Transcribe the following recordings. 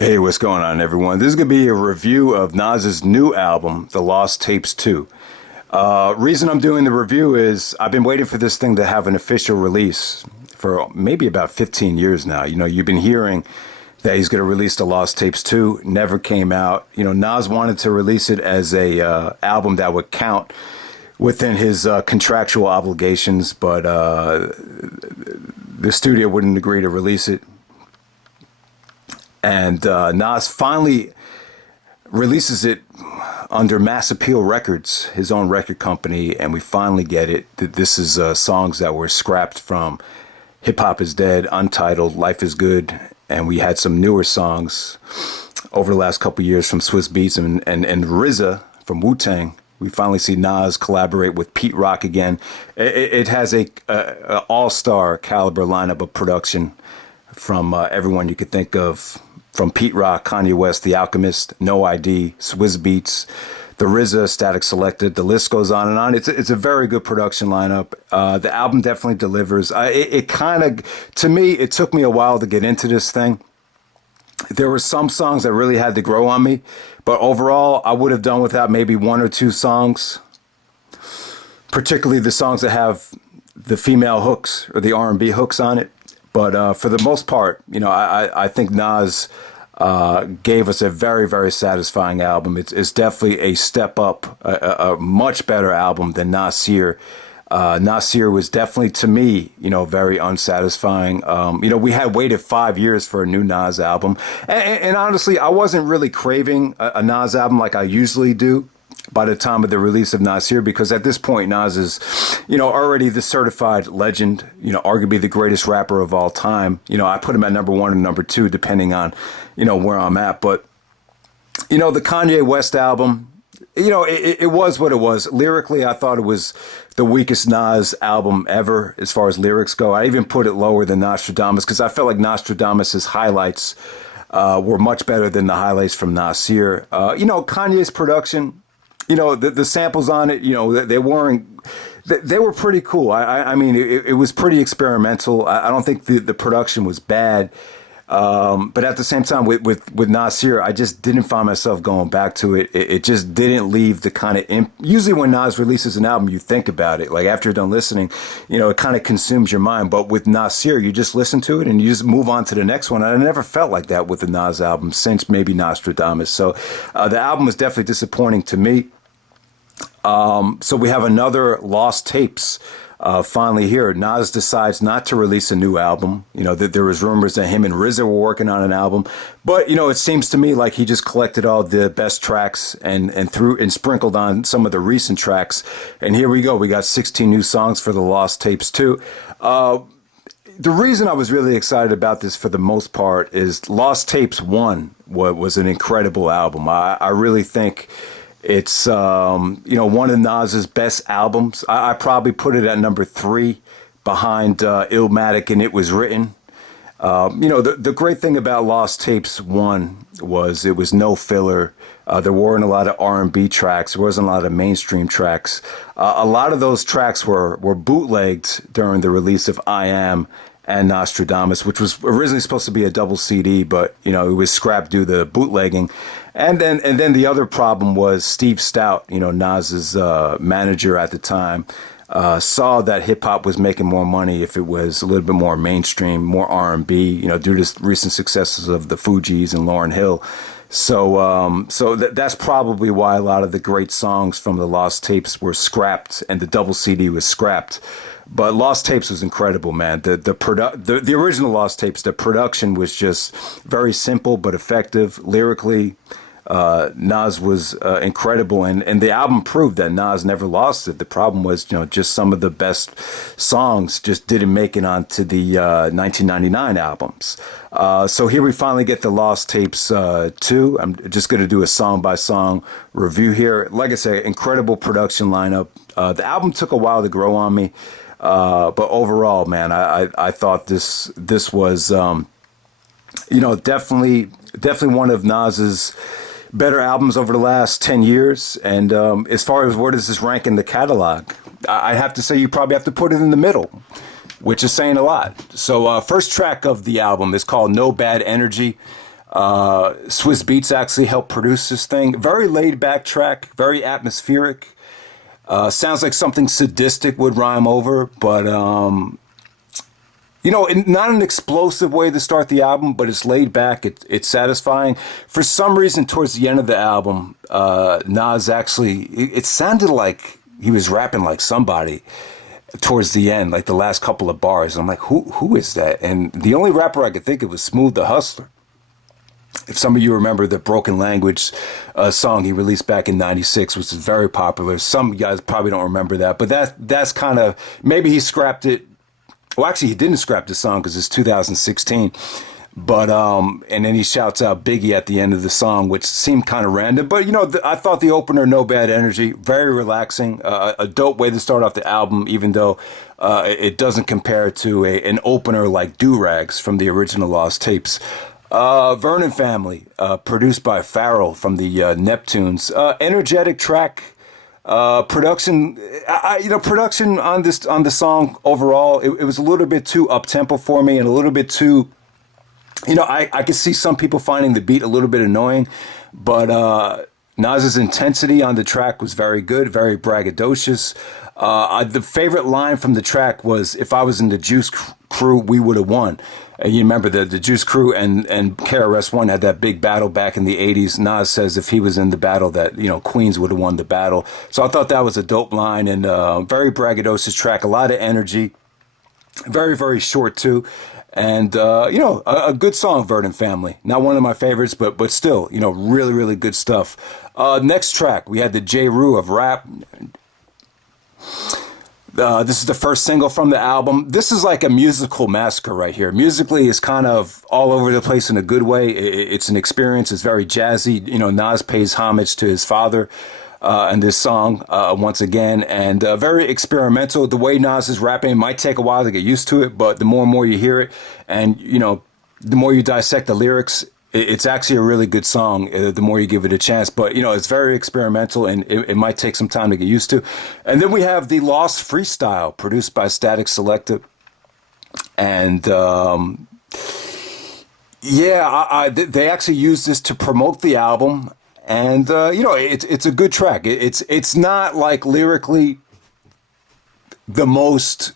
Hey, what's going on, everyone? This is going to be a review of Nas's new album, The Lost Tapes 2. Reason I'm doing the review is I've been waiting for this thing to have an official release for maybe about 15 years now. You know, you've been hearing that he's going to release The Lost Tapes 2, never came out. You know, Nas wanted to release it as a album that would count within his contractual obligations, but the studio wouldn't agree to release it. And Nas finally releases it under Mass Appeal Records, his own record company, and we finally get it. This is songs that were scrapped from Hip Hop Is Dead, Untitled, Life Is Good, and we had some newer songs over the last couple years from Swiss Beats and RZA from Wu-Tang. We finally see Nas collaborate with Pete Rock again. It has a all-star caliber lineup of production from everyone you could think of, from Pete Rock, Kanye West, The Alchemist, No ID, Swizz Beatz, the RZA, Static Selected. The list goes on and on. It's a very good production lineup. The album definitely delivers. It kind of, to me, it took me a while to get into this thing. There were some songs that really had to grow on me, but overall, I would have done without maybe one or two songs, particularly the songs that have the female hooks or the R&B hooks on it. But for the most part, you know, I think Nas gave us a very, very satisfying album. It's definitely a step up, a much better album than Nasir. Nasir was definitely, to me, you know, very unsatisfying. You know, we had waited 5 years for a new Nas album. And honestly, I wasn't really craving a Nas album like I usually do by the time of the release of Nasir, because at this point, Nas is, you know, already the certified legend, you know, arguably the greatest rapper of all time. You know, I put him at number one and number two, depending on, you know, where I'm at. But, you know, the Kanye West album, you know, it was what it was. Lyrically, I thought it was the weakest Nas album ever as far as lyrics go. I even put it lower than Nostradamus because I felt like Nostradamus's highlights were much better than the highlights from Nasir. You know, Kanye's production, you know, the samples on it, you know, they were pretty cool. I mean, it was pretty experimental. I don't think the production was bad. But at the same time, with Nasir, I just didn't find myself going back to it. It just didn't leave the kind of usually when Nas releases an album, you think about it. Like after you're done listening, you know, it kind of consumes your mind. But with Nasir, you just listen to it and you just move on to the next one. And I never felt like that with the Nas album since maybe Nostradamus. So the album was definitely disappointing to me. So we have another Lost Tapes finally here. Nas decides not to release a new album. You know, there was rumors that him and RZA were working on an album. But, you know, it seems to me like he just collected all the best tracks and sprinkled on some of the recent tracks. And here we go. We got 16 new songs for the Lost Tapes 2. The reason I was really excited about this for the most part is Lost Tapes 1 was an incredible album. I really think it's, you know, one of Nas's best albums. I probably put it at number 3 behind Illmatic and It Was Written. You know, the great thing about Lost Tapes 1 was it was no filler. There weren't a lot of R&B tracks. There wasn't a lot of mainstream tracks. A lot of those tracks were bootlegged during the release of I Am and Nostradamus, which was originally supposed to be a double CD, but, you know, it was scrapped due to bootlegging. And then the other problem was Steve Stout, you know, Nas's manager at the time, saw that hip hop was making more money if it was a little bit more mainstream, more R&B, you know, due to recent successes of the Fugees and Lauryn Hill. So that's probably why a lot of the great songs from the Lost Tapes were scrapped and the double CD was scrapped. But Lost Tapes was incredible, man. The original Lost Tapes, the production was just very simple but effective. Lyrically, Nas was incredible, and the album proved that Nas never lost it. The problem was, you know, just some of the best songs just didn't make it onto the 1999 albums. So here we finally get the Lost Tapes 2. I'm just going to do a song-by-song review here. Like I say, incredible production lineup. The album took a while to grow on me. But overall, man, I thought this was, you know, definitely one of Nas's better albums over the last 10 years. And as far as where does this rank in the catalog, I have to say you probably have to put it in the middle, which is saying a lot. So first track of the album is called No Bad Energy. Swiss Beats actually helped produce this thing. Very laid back track, very atmospheric. Sounds like something sadistic would rhyme over, but not an explosive way to start the album, but it's laid back. It's satisfying. For some reason, towards the end of the album, Nas actually, it sounded like he was rapping like somebody towards the end, like the last couple of bars. I'm like, who is that? And the only rapper I could think of was Smooth the Hustler. If some of you remember the Broken Language song he released back in '96, which is very popular. Some guys probably don't remember that, but that's kind of, maybe he scrapped it. Well, actually, he didn't scrap the song because it's 2016. But and then he shouts out Biggie at the end of the song, which seemed kind of random. But I thought the opener, No Bad Energy, very relaxing, a dope way to start off the album, even though it doesn't compare to an opener like Do Rags from the original Lost Tapes. Vernon Family, produced by Farrell from the Neptunes, energetic track. Production, production on the song overall, it was a little bit too up tempo for me and a little bit too. I could see some people finding the beat a little bit annoying, but Nas's intensity on the track was very good, very braggadocious. The favorite line from the track was, "If I was in the Juice Crew, we would have won." You remember the Juice Crew and KRS-One had that big battle back in the 80s. Nas says if he was in the battle that, Queens would have won the battle. So I thought that was a dope line and very braggadocious track, a lot of energy, very, very short too. And, a good song, Verdant Family. Not one of my favorites, but still, really, really good stuff. Next track, we had the J. Rue of rap. This is the first single from the album. This is like a musical massacre right here. Musically, it's kind of all over the place in a good way. It's an experience. It's very jazzy. Nas pays homage to his father in this song once again, and very experimental. The way Nas is rapping, it might take a while to get used to it, but the more and more you hear it, and the more you dissect the lyrics, it's actually a really good song, the more you give it a chance. But, it's very experimental, and it might take some time to get used to. And then we have the Lost Freestyle, produced by Static Selector. And, they actually used this to promote the album. And, it's a good track. It's not, like, lyrically the most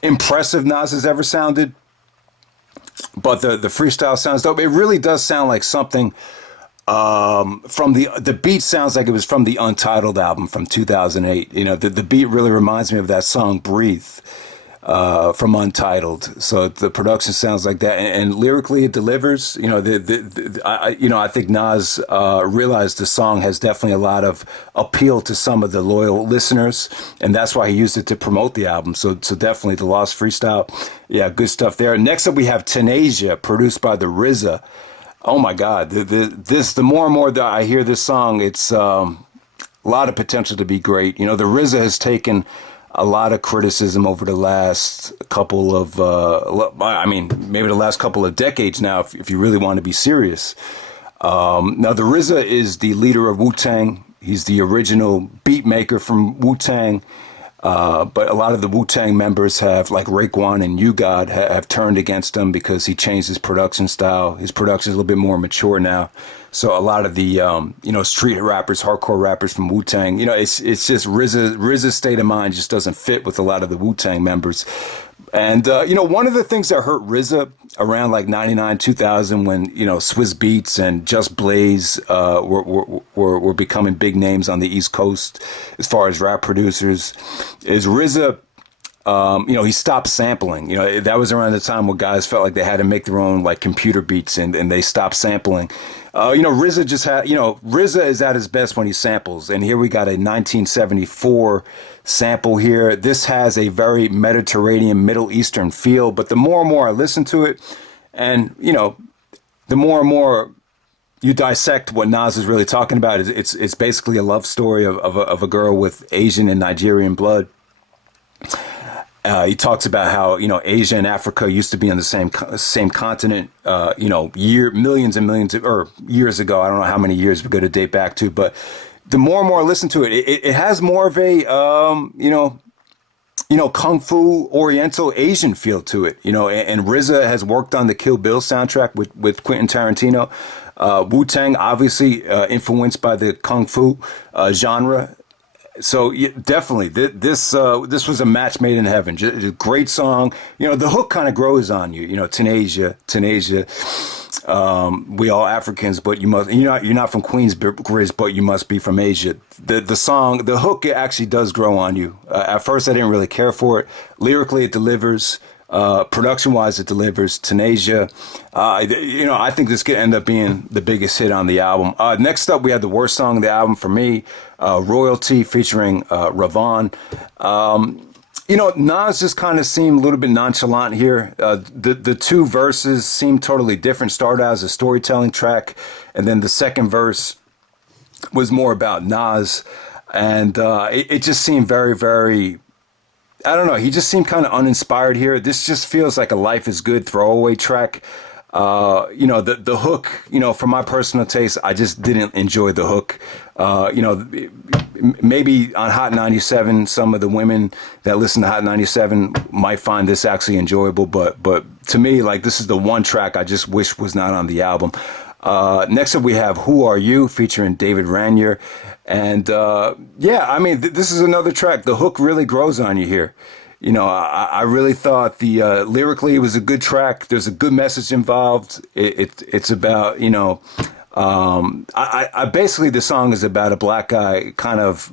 impressive Nas has ever sounded. But the freestyle sounds dope. It really does sound like something from the beat sounds like it was from the Untitled album from 2008. The beat really reminds me of that song Breathe from Untitled. So the production sounds like that, and lyrically it delivers. I think Nas realized the song has definitely a lot of appeal to some of the loyal listeners, and that's why he used it to promote the album. So definitely the Lost Freestyle. Yeah, good stuff there. Next up, we have Tenasia, produced by the RZA. Oh my God, the more and more that I hear this song, it's a lot of potential to be great. The RZA has taken a lot of criticism over the last couple of, maybe the last couple of decades now, if you really want to be serious. Now, the RZA is the leader of Wu-Tang. He's the original beat maker from Wu-Tang. But a lot of the Wu-Tang members have, like Raekwon and U-God, have turned against him because he changed his production style. His production is a little bit more mature now. So a lot of the, street rappers, hardcore rappers from Wu-Tang, it's just RZA's state of mind just doesn't fit with a lot of the Wu-Tang members. And, one of the things that hurt RZA around like 99, 2000, when, Swizz Beatz and Just Blaze were becoming big names on the East Coast as far as rap producers, is RZA, he stopped sampling. That was around the time where guys felt like they had to make their own like computer beats and they stopped sampling. RZA just had, RZA is at his best when he samples. And here we got a 1974 sample here. This has a very Mediterranean, Middle Eastern feel. But the more and more I listen to it, and, the more and more you dissect what Nas is really talking about, it's basically a love story of a girl with Asian and Nigerian blood. He talks about how, Asia and Africa used to be on the same continent, millions and millions or years ago. I don't know how many years we're going to date back to, but the more and more I listen to it, it has more of a, kung fu, Oriental, Asian feel to it. And RZA has worked on the Kill Bill soundtrack with Quentin Tarantino. Wu-Tang, obviously influenced by the kung fu genre. So yeah, definitely, this was a match made in heaven. Just a great song. The hook kind of grows on you. Tunisia, Tunisia. We all Africans, but you're not from Queensbridge, but you must be from Asia. The song, the hook, it actually does grow on you. At first, I didn't really care for it. Lyrically, it delivers. Production wise, it delivers. Tunisia. I think this could end up being the biggest hit on the album. Next up, we had the worst song of the album for me, Royalty featuring Ravon. Nas just kind of seemed a little bit nonchalant here. The two verses seemed totally different. Started out as a storytelling track, and then the second verse was more about Nas, and it just seemed very, very. I don't know. He just seemed kind of uninspired here. This just feels like a Life is Good throwaway track. The hook, for my personal taste, I just didn't enjoy the hook. Maybe on Hot 97, some of the women that listen to Hot 97 might find this actually enjoyable, but to me, like, this is the one track I just wish was not on the album. Next up, we have Who Are You featuring David Ranier. And this is another track. The hook really grows on you here. I really thought lyrically it was a good track. There's a good message involved. It's about, I basically, the song is about a black guy kind of,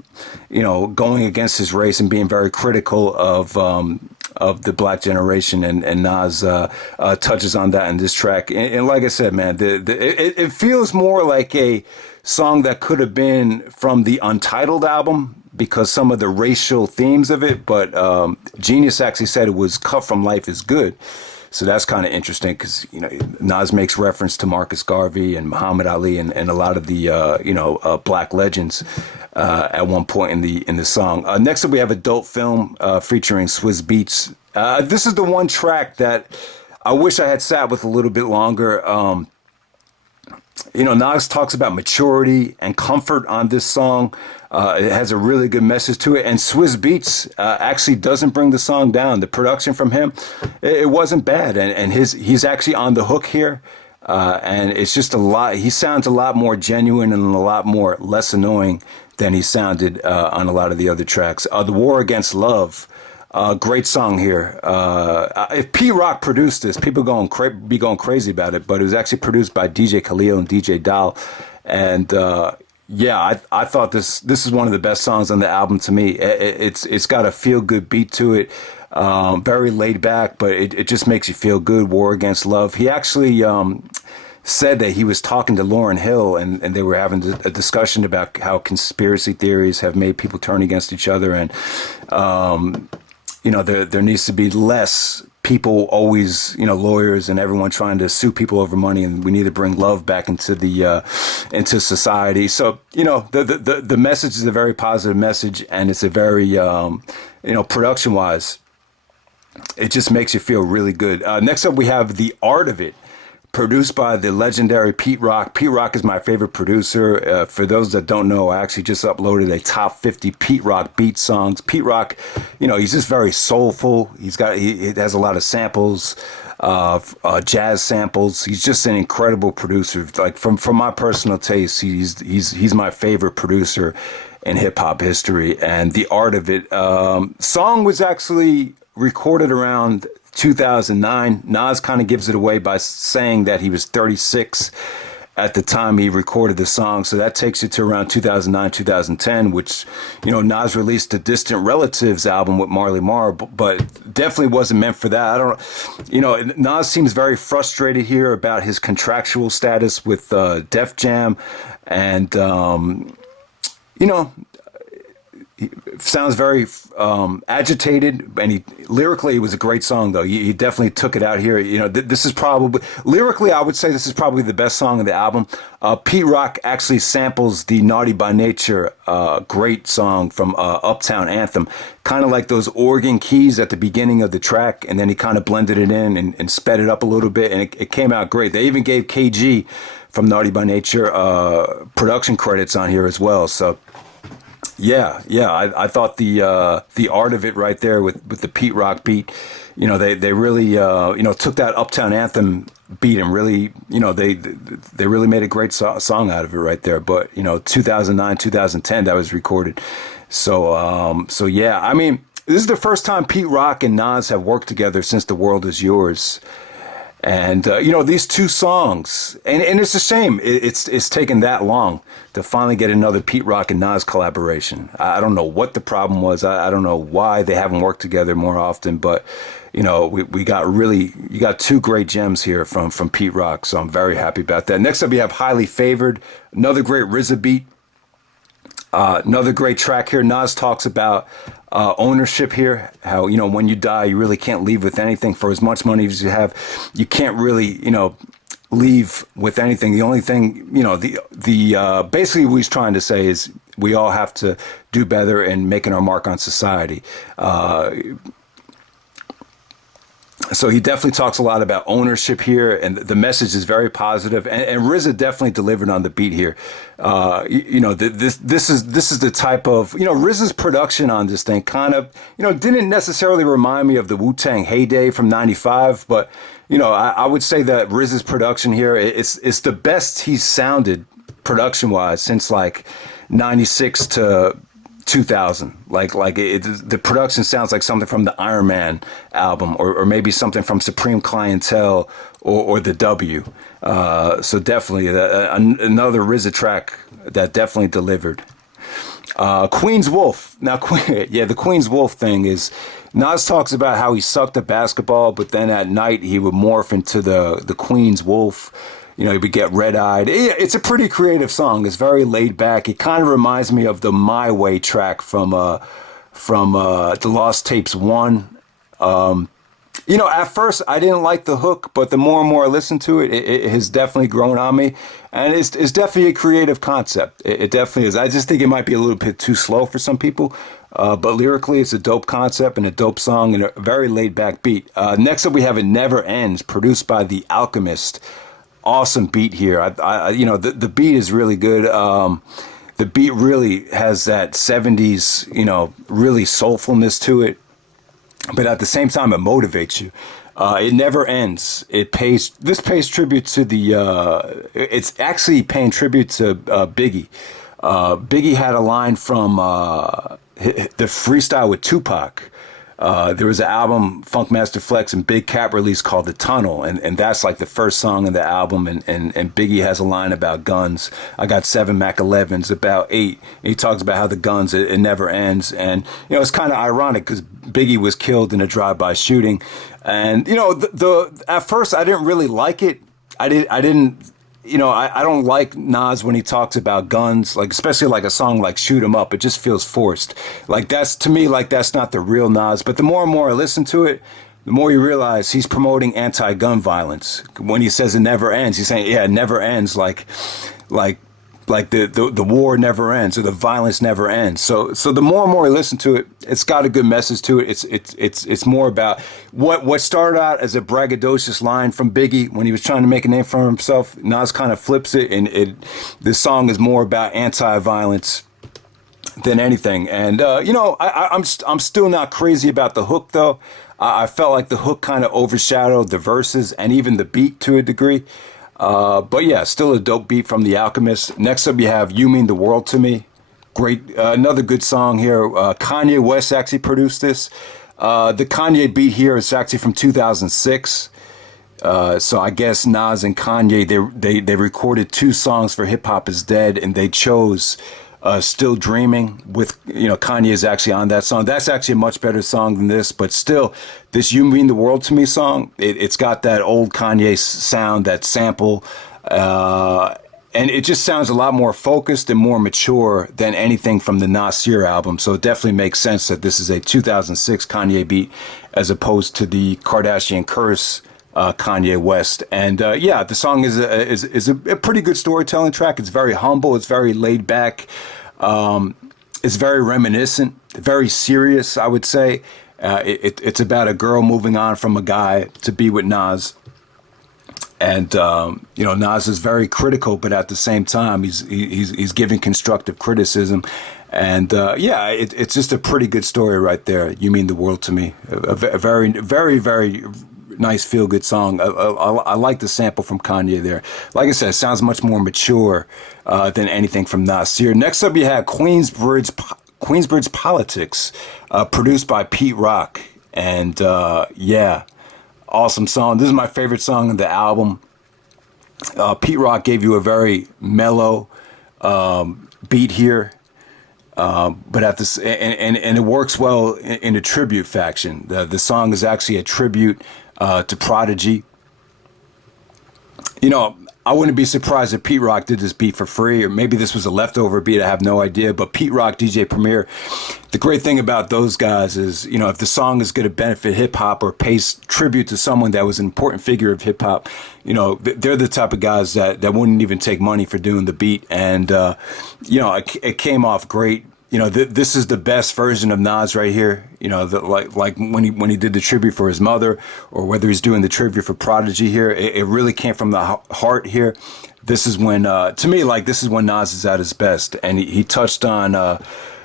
going against his race and being very critical of the black generation, and Nas touches on that in this track. And like I said, man, it feels more like a song that could have been from the Untitled album because some of the racial themes of it, but Genius actually said it was cut from Life is Good. So that's kind of interesting because, Nas makes reference to Marcus Garvey and Muhammad Ali and a lot of the, black legends at one point in the song. Next up, we have Adult Film featuring Swizz Beatz. This is the one track that I wish I had sat with a little bit longer. Nas talks about maturity and comfort on this song. It has a really good message to it. And Swizz Beatz actually doesn't bring the song down. The production from him, it wasn't bad. And he's actually on the hook here. And it's just he sounds a lot more genuine and a lot more less annoying than he sounded on a lot of the other tracks. The War Against Love. Great song here. If Pete Rock produced this, people be going crazy about it, but it was actually produced by DJ Khalil and DJ Dal. And I thought this is one of the best songs on the album to me. It's got a feel good beat to it, very laid back, but it just makes you feel good. War Against Love. He actually said that he was talking to Lauryn Hill and they were having a discussion about how conspiracy theories have made people turn against each other, and there needs to be less people always, lawyers and everyone trying to sue people over money, and we need to bring love back into into society. So, the message is a very positive message, and it's a very, production wise, it just makes you feel really good. Next up, we have The Art of It, produced by the legendary Pete Rock. Pete Rock is my favorite producer. For those that don't know, I actually just uploaded a top 50 Pete Rock beat songs. Pete Rock, he's just very soulful. He has a lot of samples, jazz samples. He's just an incredible producer. Like from my personal taste, he's my favorite producer in hip hop history. And The Art of It song was actually recorded around 2009. Nas kind of gives it away by saying that he was 36 at the time he recorded the song. So that takes you to around 2009, 2010, which, Nas released the Distant Relatives album with Marley Marl, but definitely wasn't meant for that. Nas seems very frustrated here about his contractual status with Def Jam. And, he sounds very agitated, and lyrically it was a great song though. He definitely took it out here. This is probably lyrically, I would say this is probably the best song of the album. Pete Rock actually samples the Naughty by Nature great song from Uptown Anthem, kind of like those organ keys at the beginning of the track, and then he kind of blended it in and sped it up a little bit, and it came out great. They even gave KG from Naughty by Nature production credits on here as well. So Yeah. I thought the art of it right there with the Pete Rock beat, they really took that Uptown Anthem beat and really they really made a great song out of it right there. But 2009 2010 that was recorded. So yeah, I mean, this is the first time Pete Rock and Nas have worked together since The World Is Yours. And these two songs, and it's a shame it's taken that long to finally get another Pete Rock and Nas collaboration. I don't know what the problem was. I don't know why they haven't worked together more often. But you got two great gems here from Pete Rock. So I'm very happy about that. Next up, we have Highly Favored, another great RZA beat. Another great track here. Nas talks about ownership here. How, when you die, you really can't leave with anything. For as much money as you have, you can't really, leave with anything. The only thing, basically what he's trying to say is we all have to do better in making our mark on society. So he definitely talks a lot about ownership here, and the message is very positive. And RZA definitely delivered on the beat here. This is the type of RZA's production on this thing kind of didn't necessarily remind me of the Wu-Tang heyday from '95, but I would say that RZA's production here it's the best he's sounded production wise since like '96 to 2000. The production sounds like something from the Iron Man album, or maybe something from Supreme Clientele or the W. So definitely another RZA track that definitely delivered. Queen's Wolf. Now, the Queen's Wolf thing is, Nas talks about how he sucked at basketball, but then at night he would morph into the Queen's Wolf. He would get red-eyed. It's a pretty creative song. It's very laid back. It kind of reminds me of the My Way track from The Lost Tapes 1. At first I didn't like the hook, but the more and more I listen to it, it has definitely grown on me. And it's definitely a creative concept. It definitely is. I just think it might be a little bit too slow for some people. But lyrically, it's a dope concept and a dope song and a very laid-back beat. Next up, we have It Never Ends, produced by The Alchemist. Awesome beat here. The beat is really good. The beat really has that 70s, really soulfulness to it. But at the same time, it motivates you. It never ends. This pays tribute to it's actually paying tribute to Biggie. Biggie had a line from the freestyle with Tupac. There was an album Funkmaster Flex and Big Cap released called The Tunnel, and that's like the first song in the album, and Biggie has a line about guns. I got 7 Mac 11s, about 8. And he talks about how the guns, it never ends. And, it's kind of ironic because Biggie was killed in a drive-by shooting. And, at first I didn't really like it. I didn't. I don't like Nas when he talks about guns, like especially like a song like Shoot 'Em Up. It just feels forced. To me, that's not the real Nas. But the more and more I listen to it, the more you realize he's promoting anti-gun violence. When he says it never ends, he's saying, yeah, it never ends. Like the war never ends, or the violence never ends. So the more and more I listen to it, it's got a good message to it. It's more about what started out as a braggadocious line from Biggie when he was trying to make a name for himself. Nas kind of flips it, and this song is more about anti-violence than anything. And I'm still not crazy about the hook though. I felt like the hook kind of overshadowed the verses and even the beat to a degree. But yeah, still a dope beat from The Alchemist. Next up, you have You Mean the World to Me. Great, another good song here. Kanye West actually produced this. The Kanye beat here is actually from 2006. So I guess Nas and Kanye, they recorded 2 songs for Hip Hop Is Dead, and they chose Still Dreaming with, Kanye is actually on that song. That's actually a much better song than this, but still, this You Mean the World to Me song, it's got that old Kanye sound, that sample, and it just sounds a lot more focused and more mature than anything from the Nasir album. So it definitely makes sense that this is a 2006 Kanye beat as opposed to the Kardashian Curse Kanye West. And the song is a pretty good storytelling track. It's very humble. It's very laid back. It's very reminiscent, very serious, I would say. It's about a girl moving on from a guy to be with Nas. And, Nas is very critical, but at the same time, he's giving constructive criticism. And yeah, it's just a pretty good story right there. You mean the world to me. A very, very, very nice feel good song. I like the sample from Kanye there. Like I said, it sounds much more mature than anything from Nasir. Next up, you had Queensbridge Politics, produced by Pete Rock. And yeah, awesome song. This is my favorite song on the album. Pete Rock gave you a very mellow beat here. But at this, and it works well in a tribute faction. The song is actually a tribute to Prodigy. You know, I wouldn't be surprised if Pete Rock did this beat for free, or maybe this was a leftover beat. I have no idea. But Pete Rock, DJ Premier, the great thing about those guys is, you know, if the song is going to benefit hip hop or pay tribute to someone that was an important figure of hip hop, you know, they're the type of guys that wouldn't even take money for doing the beat. And, you know, it came off great. You know, this is the best version of Nas right here. You know, like when he did the tribute for his mother, or whether he's doing the tribute for Prodigy here, it really came from the heart here. This is when, to me, like, this is when Nas is at his best. And he touched on,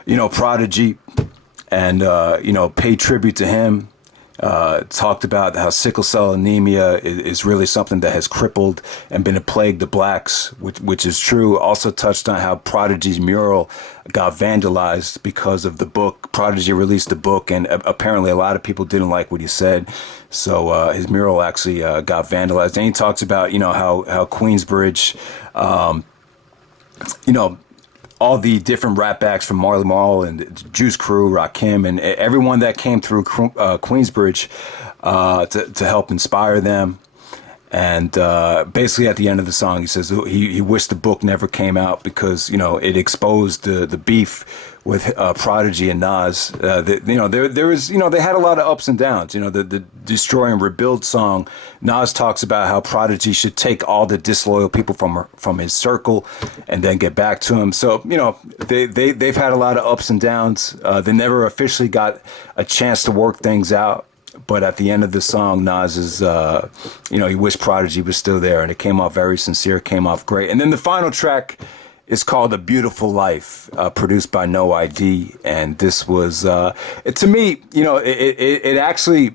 you know, Prodigy and, you know, paid tribute to him. Talked about how sickle cell anemia is really something that has crippled and been a plague to blacks, which is true. Also touched on how Prodigy's mural got vandalized because of the book. Prodigy released a book, and apparently a lot of people didn't like what he said. So his mural actually got vandalized. And he talks about, you know, how Queensbridge, you know, all the different rap acts from Marley Marl and Juice Crew, Rakim, and everyone that came through Queensbridge to help inspire them. And basically at the end of the song, he says he wished the book never came out because, you know, it exposed the beef with Prodigy and Nas. You know, there was, you know, they had a lot of ups and downs. You know, the Destroy and Rebuild song, Nas talks about how Prodigy should take all the disloyal people from his circle and then get back to him. So, you know, they've had a lot of ups and downs. They never officially got a chance to work things out. But at the end of the song, Nas is, you know, he wished Prodigy was still there, and it came off very sincere, came off great. And then the final track is called A Beautiful Life, produced by No ID. And this was, to me, you know, it actually,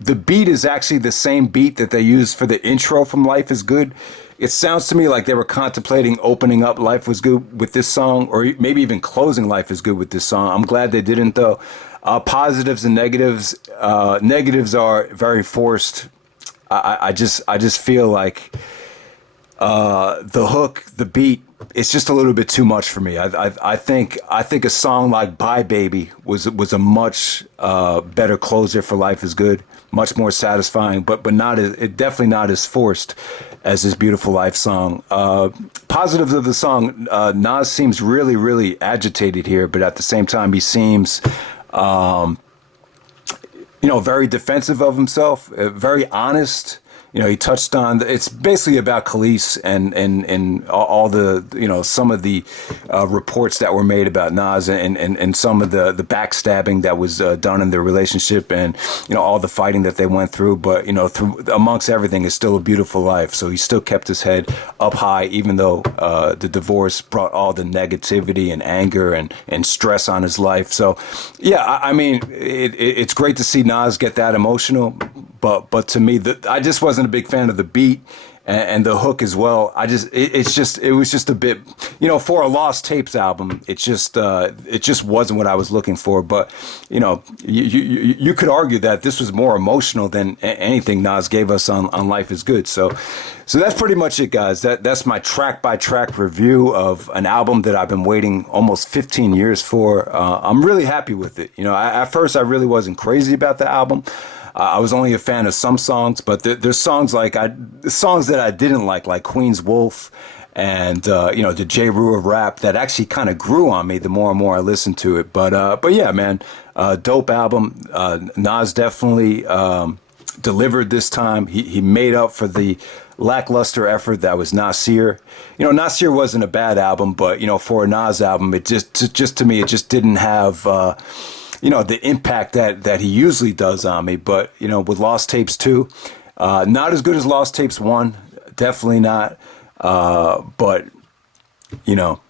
the beat is actually the same beat that they used for the intro from Life is Good. It sounds to me like they were contemplating opening up Life Was Good with this song, or maybe even closing Life Is Good with this song. I'm glad they didn't, though. Positives and negatives. Negatives are very forced. I just feel like the hook, the beat, it's just a little bit too much for me. I think a song like Bye Baby was a much better closer for Life Is Good, much more satisfying, but not as, it definitely not as forced as his Beautiful Life song. Positives of the song, Nas seems really, really agitated here, but at the same time he seems you know, very defensive of himself, very honest. You know, he touched on, it's basically about Khalees and all the, you know, some of the reports that were made about Nas and some of the backstabbing that was done in their relationship, and, you know, all the fighting that they went through. But, you know, amongst everything, it's still a beautiful life. So he still kept his head up high, even though the divorce brought all the negativity and anger and stress on his life. So, yeah, I mean, it's great to see Nas get that emotional. But to me, I just wasn't a big fan of the beat and the hook as well. It was just a bit, you know, for a Lost Tapes album, it just wasn't what I was looking for. But, you know, you could argue that this was more emotional than anything Nas gave us on Life Is Good. So that's pretty much it, guys. That's my track by track review of an album that I've been waiting almost 15 years for. I'm really happy with it. You know, at first I really wasn't crazy about the album. I was only a fan of some songs, but there's songs songs that I didn't like Queen's Wolf and, you know, the J. Rue of rap that actually kind of grew on me the more and more I listened to it. But yeah, man, dope album. Nas definitely delivered this time. He made up for the lackluster effort that was Nasir. You know, Nasir wasn't a bad album, but, you know, for a Nas album, it just to me, it just didn't have, you know, the impact that he usually does on me. But, you know, with Lost Tapes 2, not as good as Lost Tapes 1, definitely not. But, you know,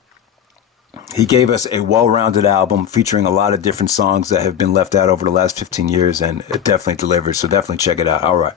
He gave us a well-rounded album featuring a lot of different songs that have been left out over the last 15 years, and it definitely delivers. So definitely check it out. All right.